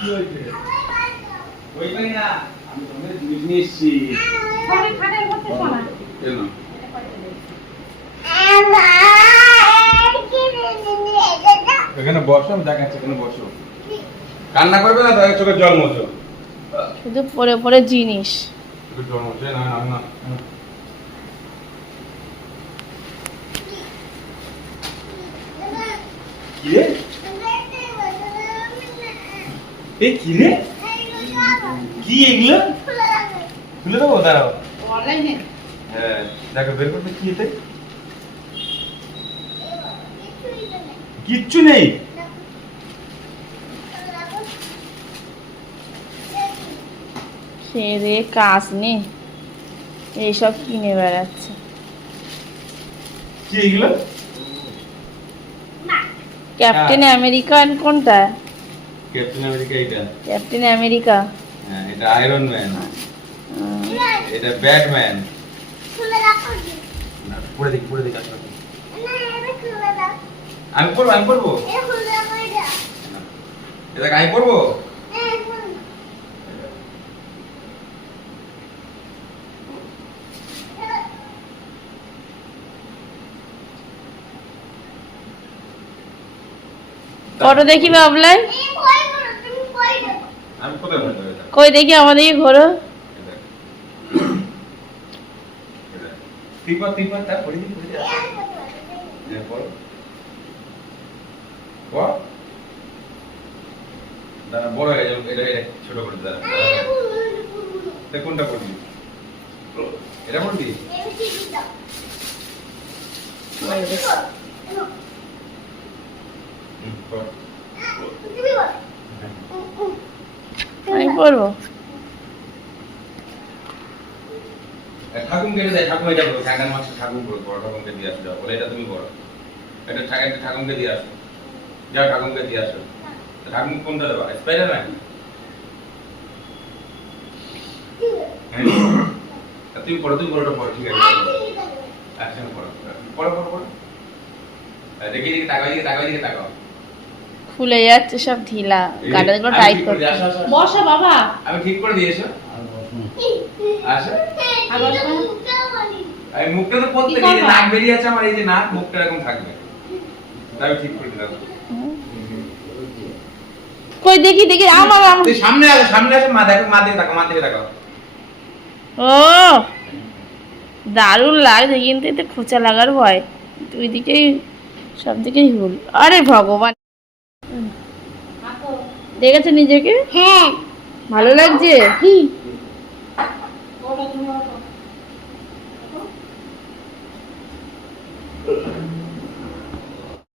ওই পাই না আমি তোমাদের জিনিস নিয়ে এসেছি। ঘরে খাটের মধ্যে শোনা কেন এখানে বসো, আমি দেখাচ্ছি। এখানে বসো, কান্না করবে না, তাদের চোখের জল মোছো। শুধু পরে পরে জিনিস। চোখের জল মোছো না, না না কি রে? এই কি রে? কি এগুলো? খুলে দেবো, দাঁড়াও। অনলাইনে হ্যাঁ দেখো, বের করতে কি এতে? কিচ্ছু নেই। খেয়ে দিয়ে কাজ নেই, এইসব কিনে বেড়াচ্ছে। কি এগুলো? ক্যাপ্টেন আমেরিকান কোনটা? ক্যাপ্টেন আমেরিকা এটা। Captain America. হ্যাঁ, এটা আয়রন ম্যান। এটা ব্যাটম্যান। না, পড়ে দেখি আসলে। আমি পড়বো। এটা আমি পড়বো। ফটো দেখি বাবলাই, আমি কোথায় ভয় পাই? কই দেখি আমাদেরকে ঘোরো। তিনবার তার পড়ে দিই। পড় পড়। দাঁড়া, বড় হয়ে যাবে। এটা ছোট করে দাঁড়া। এটা কোনটা পড়বি? এটা পড়বি? পড়। আমি পড়বো। ঠাকুমকে দেয়, ঠাকুম এটা বলো, ঠাকুর মাছ ঠাকুম বলো, বড় ঠাকুমকে দিয়ে আসো। বলে এটা তুমি বড়, এটা ঠাকুমকে দিয়ে আসো। যাও ঠাকুমকে দিয়ে আসো। ঠাকুম কোনটা দেবা? স্পাইডারম্যান? তুমি পড়ো, ওটা পড়ো। ঠিক আছে, অ্যাকশন পড়ো। দেখি তাকাও। খুলে যাচ্ছে সব ঢিলা, গাটাগুলো টাইট করতে। বসো বাবা, আমি ঠিক করে দিয়েছো। আসো। আমি মুখটা তো পড়তে গিয়ে নাক বেরিয়ে আছে আমার, এই যে নাক, মুখটা এরকম থাকবে। তাই ঠিক করে দিলাম। কই দেখি আমার তুই সামনে আসো। মা দিকে তাকাও। ও দারুণ লাগছে, কিন্তু এতে খোঁচা লাগার ভয়। দুই দিকেই, সব দিকেই হুল। আরে ভগবান, দেখেছো নিজেকে? হ্যাঁ, ভালো লাগছে।